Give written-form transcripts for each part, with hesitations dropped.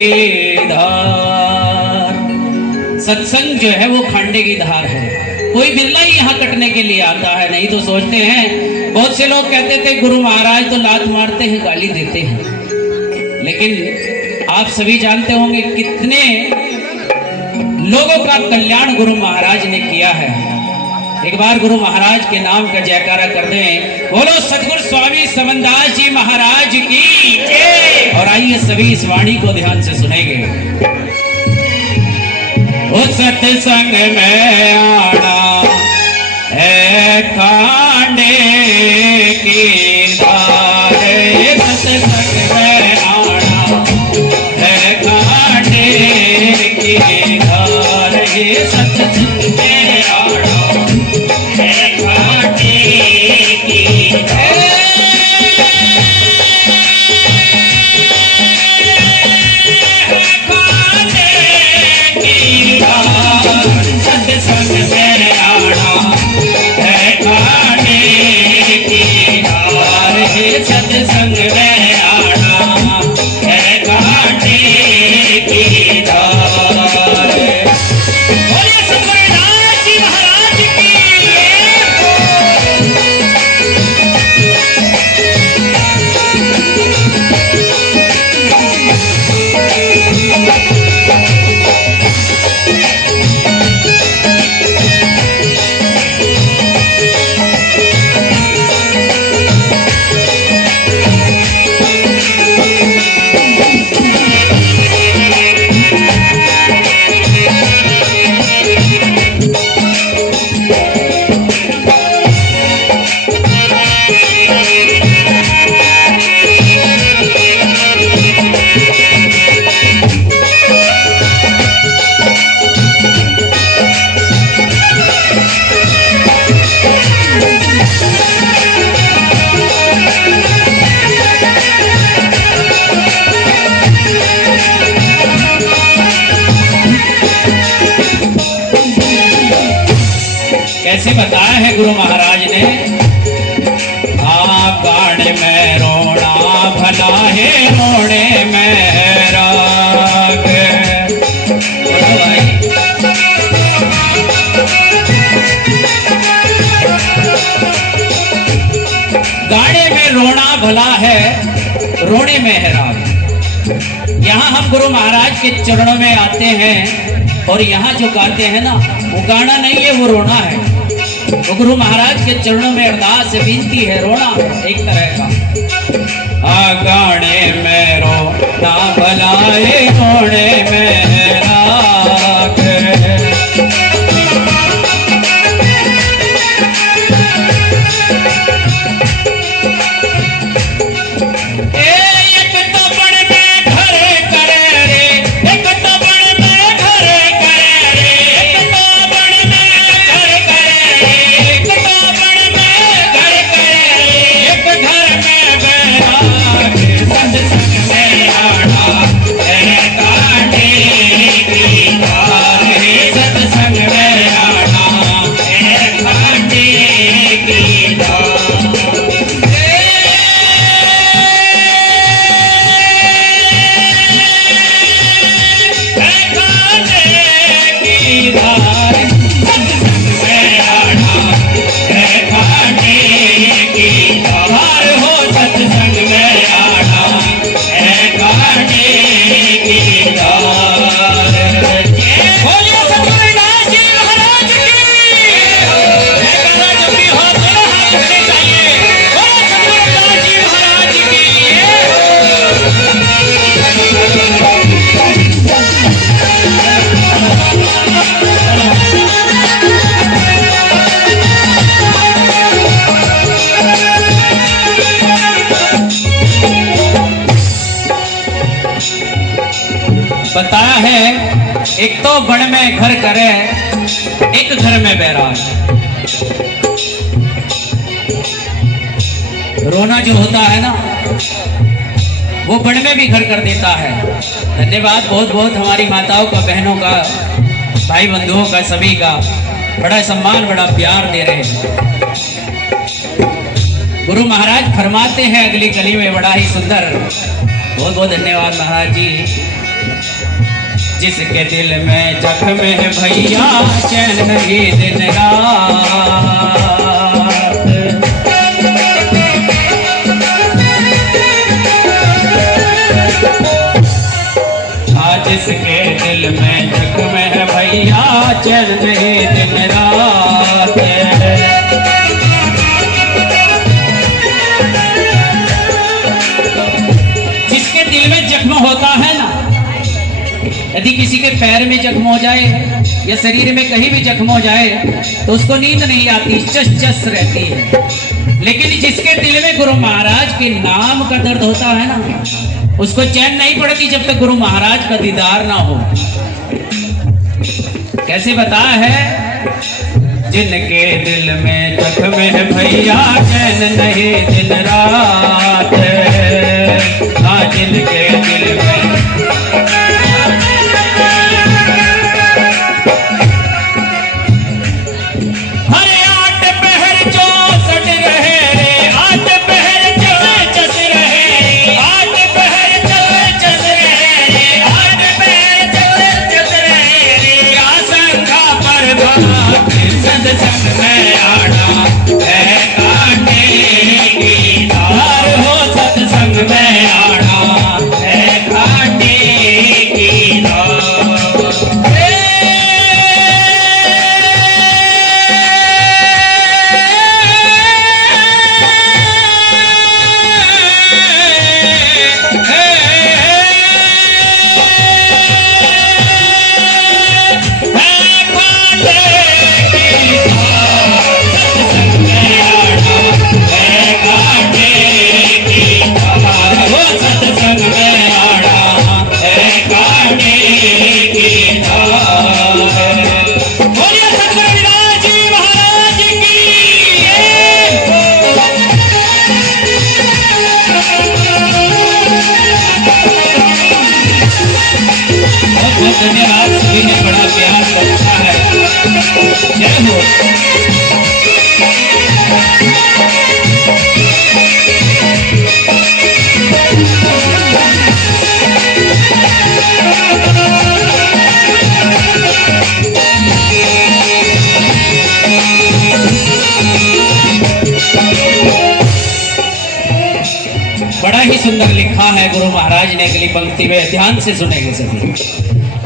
धार। सत्संग जो है वो खांडे की धार है। कोई बिल्ला ही यहाँ कटने के लिए आता है, नहीं तो सोचते हैं। बहुत से लोग कहते थे गुरु महाराज तो लात मारते हैं, गाली देते हैं, लेकिन आप सभी जानते होंगे कितने लोगों का कल्याण गुरु महाराज ने किया है। एक बार गुरु महाराज के नाम का जयकारा कर दें, बोलो सतगुरु स्वामी समनदास जी महाराज की जय। और आइए सभी इस वाणी को ध्यान से सुनेंगे। उस सत्संग में आना है खांडे की धार, सत्संग में आना है खांडे की धार, सत्संग में आना है खांडे की धार। सत्संग में आना है खांडे की धार, सत्संग में आना है खांडे की धार। बोलिए सतगुरुनाथ जी महाराज की। कैसे बताया है गुरु महाराज ने, गाड़ में रोना भला है, रोने में राग। गाड़े में रोना भला है, रोने में है राग। यहाँ हम गुरु महाराज के चरणों में आते हैं और यहाँ जो गाते हैं ना, वो गाना नहीं है, वो रोना है। तो गुरु महाराज के चरणों में अरदास विनती है, रोना एक तरह का। गाने में रोना भलाए, रोने में राग। बताया है, एक तो बन में घर करे, एक घर में बैराग। रोना जो होता है ना, वो बन में भी घर कर देता है। धन्यवाद बहुत बहुत हमारी माताओं का, बहनों का, भाई बंधुओं का, सभी का बड़ा सम्मान, बड़ा प्यार दे रहे हैं। गुरु महाराज फरमाते हैं अगली कली में, बड़ा ही सुंदर। बहुत बहुत धन्यवाद महाराज जी। जिसके दिल में जख्म है भैया चैन नहीं दिन रात। जिसके दिल में जख्म है भैया चैन नहीं दिन रात। जिसके दिल में जख्म होता है ना, यदि किसी के पैर में जख्म हो जाए या शरीर में कहीं भी जख्म हो जाए तो उसको नींद नहीं आती, चस चस रहती है। लेकिन जिसके दिल में गुरु महाराज के नाम का दर्द होता है ना, उसको चैन नहीं पड़ती जब तक गुरु महाराज का दीदार ना हो। कैसे बताया है, जिनके दिल में जख्म है भैया चैन नहीं दिन रात। हाँ, जिनके दिल में सत्संग में आना है काटे की धार हो, सत्संग में आना है काटे की धार। धन्यवाद, सभी ने बड़ा प्यार रखा है। जय हो। बड़ा ही सुंदर लिखा है गुरु महाराज ने अगली पंक्ति में, ध्यान से सुनेंगे सभी।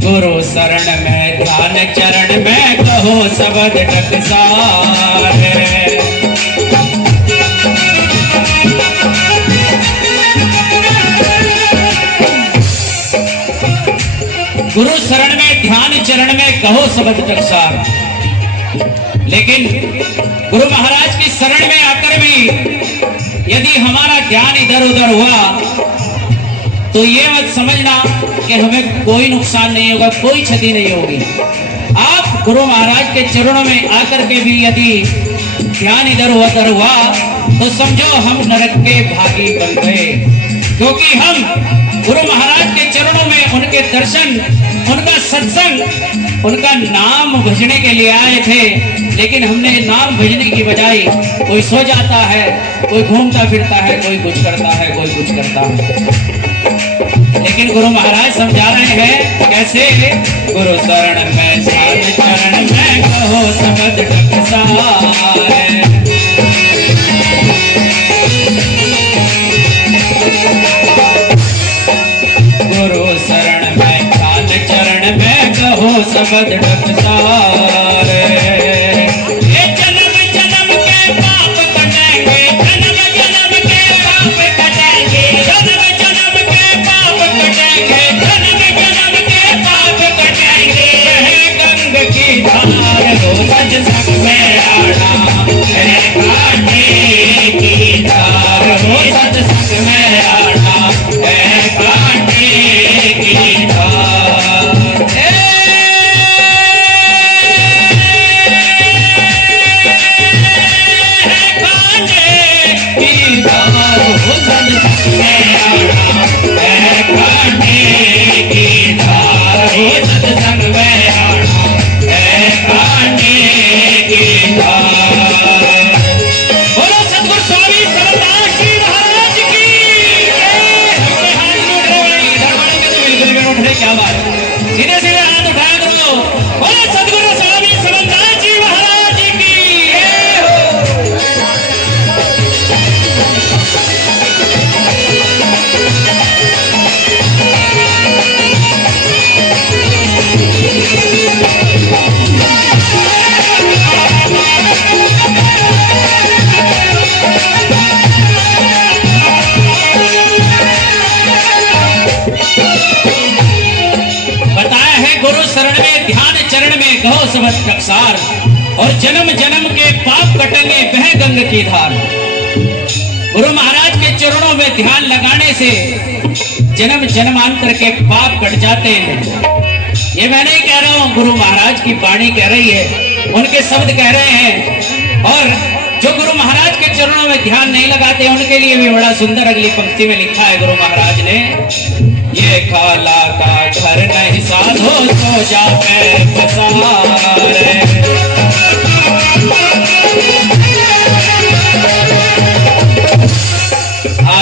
गुरु शरण में ध्यान चरण में कहो शब्द टकसार। गुरु शरण में ध्यान चरण में कहो शब्द टकसार। लेकिन गुरु महाराज की शरण में आकर भी यदि हमारा ध्यान इधर उधर हुआ तो ये मत समझना कि हमें कोई नुकसान नहीं होगा, कोई क्षति नहीं होगी। आप गुरु महाराज के चरणों में आकर के भी यदि ध्यान इधर उधर हुआ तो समझो हम नरक के भागी बन गए, क्योंकि हम गुरु महाराज के चरणों में उनके दर्शन, उनका सत्संग, उनका नाम भजने के लिए आए थे। लेकिन हमने नाम भजने की बजाय कोई सो जाता है, कोई घूमता फिरता है, कोई कुछ करता है, कोई कुछ करता है। लेकिन गुरु महाराज समझा रहे हैं कैसे, गुरु शरण में ध्यान चरण में कहो शब्द टकसार। गुरु शरण में ध्यान चरण में कहो शब्द टकसार। सत्संग में आना है काटे की धार हो, सत्संग में आना है काटे की धार। क्या बात है। सीधे सीधे हाथ उठाया करो। बोले सदगुरु स्वामी समन्दास जी महाराज की जय हो। बताया है गुरु शरण में ध्यान चरण में कहो सबद टकसार, और जन्म जन्म के पाप कटेंगे बह गंग की धार। गुरु महाराज के चरणों में ध्यान लगाने से जन्म जन्मांतर के पाप कट जाते हैं। ये मैं नहीं कह रहा हूँ, गुरु महाराज की वाणी कह रही है, उनके शब्द कह रहे हैं। और जो गुरु महाराज के चरणों में ध्यान नहीं लगाते उनके लिए भी बड़ा सुंदर अगली पंक्ति में लिखा है गुरु महाराज ने, ये खाला का घर नहीं साधो सो जा पैर पसारे।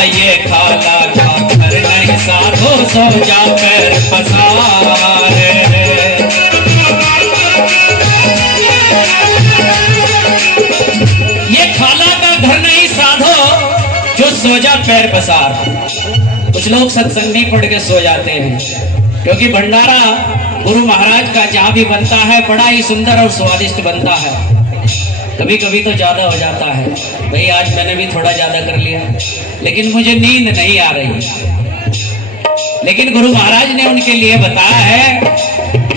ये खाला का घर नहीं साधो सो जा पैर पसारे। ये खाला का घर नहीं साधो जो सो जा पैर पसार। कुछ लोग सत्संग नहीं पढ़ के सो जाते हैं, क्योंकि भंडारा गुरु महाराज का जहाँ भी बनता है बड़ा ही सुंदर और स्वादिष्ट बनता है। कभी कभी तो ज्यादा हो जाता है, भाई आज मैंने भी थोड़ा ज्यादा कर लिया, लेकिन मुझे नींद नहीं आ रही। लेकिन गुरु महाराज ने उनके लिए बताया है,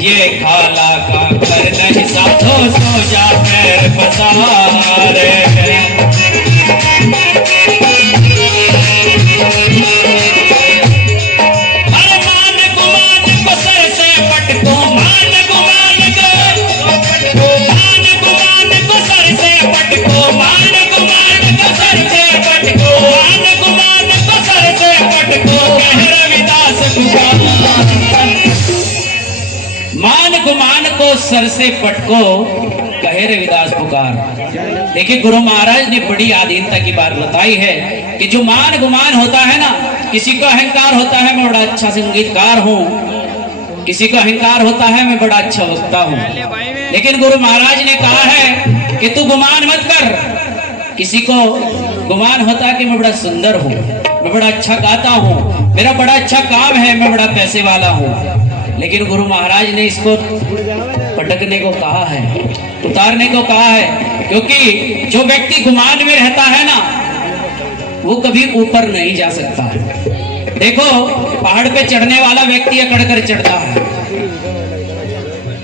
ये खाला का घर नहीं साधो सो जा पैर पसारे। मान गुमान को सर से पटको कहे रविदास पुकार। देखिए गुरु महाराज ने बड़ी आधीनता की बात बताई है कि जो मान गुमान होता है ना, किसी को अहंकार होता है मैं बड़ा अच्छा संगीतकार हूँ, किसी को अहंकार होता है मैं बड़ा अच्छा वक्ता हूँ, लेकिन गुरु महाराज ने कहा है कि तू गुमान मत कर। किसी को गुमान होता है कि मैं बड़ा सुंदर हूँ, मैं बड़ा अच्छा गाता हूँ, मेरा बड़ा अच्छा काम है, मैं बड़ा पैसे वाला हूँ, लेकिन गुरु महाराज ने इसको पटकने को कहा है, उतारने को कहा है, क्योंकि जो व्यक्ति गुमान में रहता है ना वो कभी ऊपर नहीं जा सकता। देखो पहाड़ पे चढ़ने वाला व्यक्ति अकड़ कर चढ़ता है,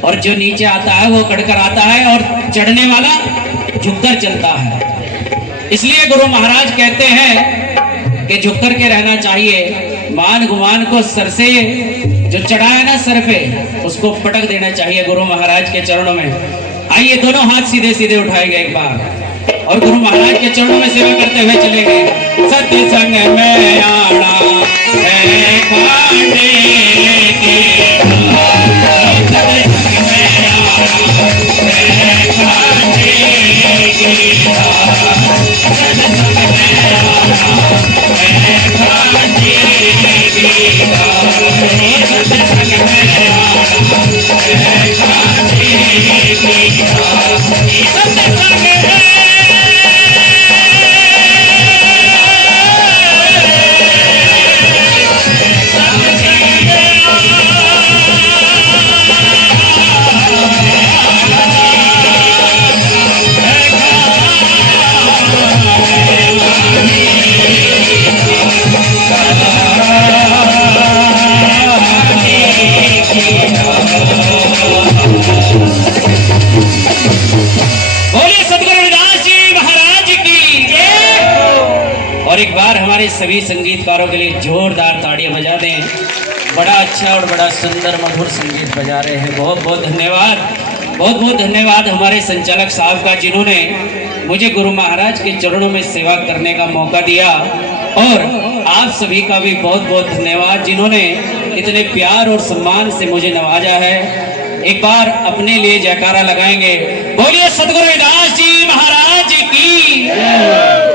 और जो नीचे आता है वो अकड़ कर आता है, और चढ़ने वाला झुककर चलता है। इसलिए गुरु महाराज कहते हैं कि झुक कर के रहना चाहिए। मान गुमान को सर से जो चढ़ा है ना सर पे, उसको पटक देना चाहिए गुरु महाराज के चरणों में। आइए दोनों हाथ सीधे सीधे उठाएंगे एक बार, और गुरु महाराज के चरणों में सेवा करते हुए चलेंगे। सत्संग में आना है खाने की, सत्संग में आना है खाने की, सत्संग में आना है खाने की, सत्संग में आना है खाने की, सत्संग है। और एक बार हमारे सभी संगीतकारों के लिए जोरदार ताड़ियां बजा दें। बड़ा अच्छा और बड़ा सुंदर मधुर संगीत बजा रहे हैं। बहुत बहुत धन्यवाद, बहुत बहुत धन्यवाद हमारे संचालक साहब का, जिन्होंने मुझे गुरु महाराज के चरणों में सेवा करने का मौका दिया। और आप सभी का भी बहुत बहुत धन्यवाद, जिन्होंने इतने प्यार और सम्मान से मुझे नवाजा है। एक बार अपने लिए जयकारा लगाएंगे। बोलिए सतगुरु रविदास जी महाराज की।